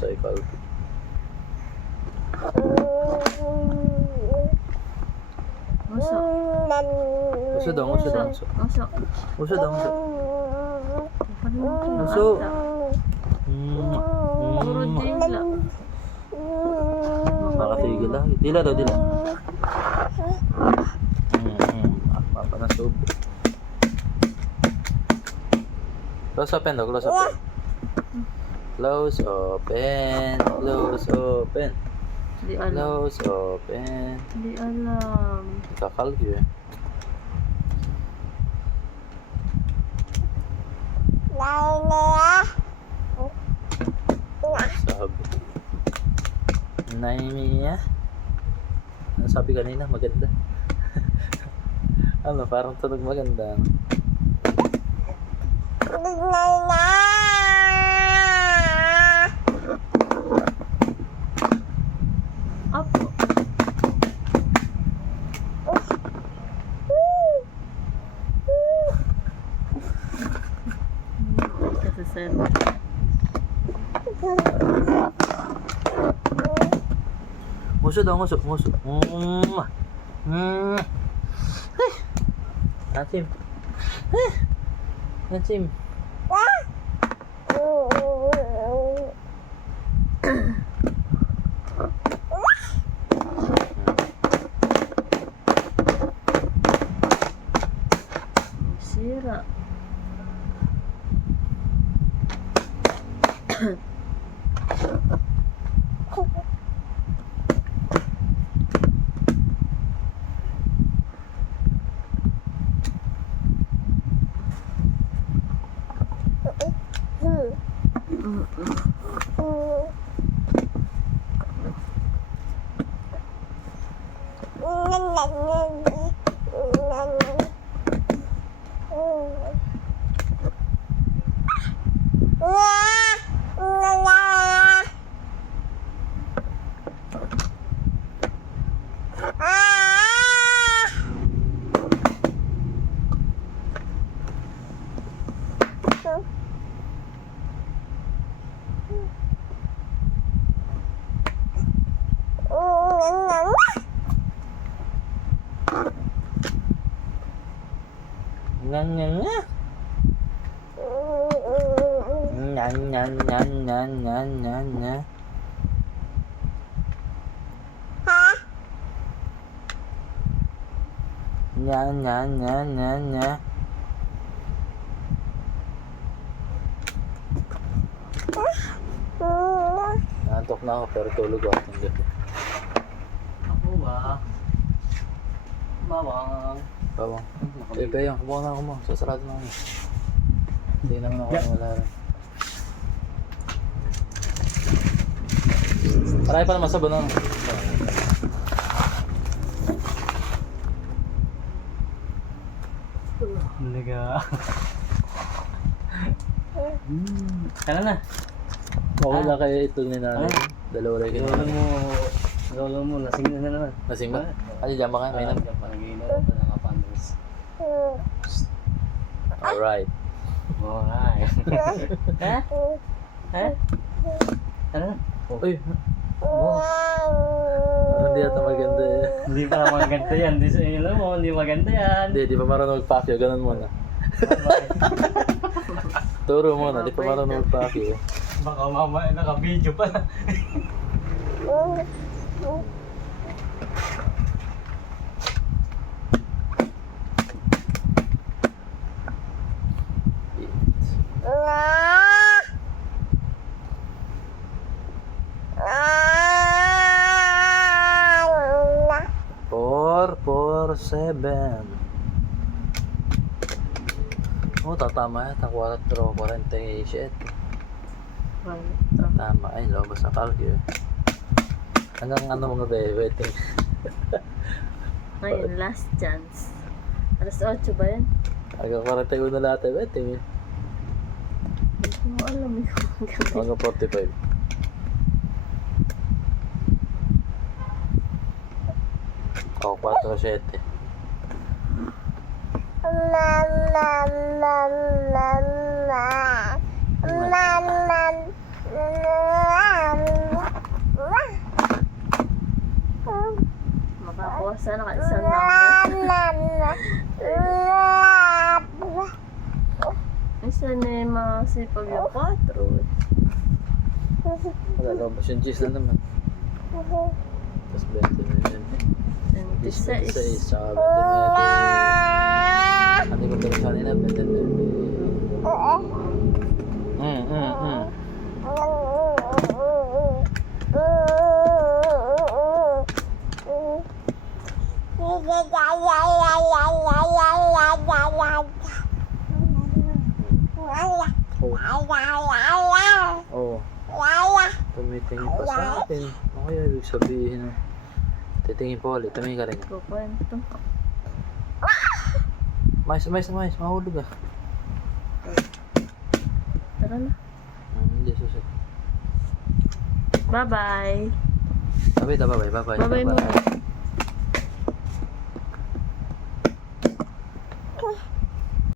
cycle. Uso. Uso daw, uso daw. Uso. Uso daw, uso. Uso. Uso. Puro dila. Makatigil lang. Dila daw, dila. Akpa na sub. Close open daw, close open. Close open. Close open. Hindi alam. Close open. Hindi alam. Kakalki eh. Sabi. Naimiya. Ano sabi kanina? Maganda. Ano, parang tunog maganda. Apo. Kasi sen. Muso daw, muso, muso. Asim. Asim. Sira. Nyan nyan nga. Nyan nyan nyan nyan nyan nyan nyan. Nyan nyan nyan nyan nyan. Nantok na ako pero tulog ako ng gabi. Ako ba? Bawang. Bawang. Bebe yung kumuha na ako mo. Sasarado na ako. Hindi naman ako wala rin. Marami pa naman sa banana. Liga. Kala na. Okay lang kayo ito ni nanay. Dalawa rin Lolo mo. Lolo mo. Lasing na naman. Lasing ba? Ano dyan ba kayo? May nam? Panginom pa ng kapanders. Alright. Alright. Ha? Ha? Ano? Uy! Parang hindi ata maganda eh. Hindi pa maganda yan. Hindi sa inyo mo. Hindi maganda yan. Hindi, di pa marunong magpakyo. Ganun muna. Turo muna, di pa marunong magpakyo. Baka mamaya naka-video pa. Four, 7. Oh, tatama yata. 4:47. Tama. Ay, lobos na kalkyo. Hanggang ano mga waiting. Ngayon, last chance. Alas 8 ba yan? Hanggang 41 na lahat waiting eh. Hindi ko alam yung gabi. Hanggang 45. Oh, 4:07. nabawasan na isang number. Isa na yung mga sipag yung 4. Malalabas yung cheese na naman. Tapos 20 na yun. 26. 26, tsaka 20 na yun. Ano yung kami sa kanina? 20 na yun. Oh. Tumitingin pa sa akin. Ano kaya ibig sabihin? Titingin pa ulit. Tumingin ka rin. Kukwento. Mais. Mahulog ah. Tara na. Hindi, susunod. Bye-bye. Bye-bye. Bye-bye muna.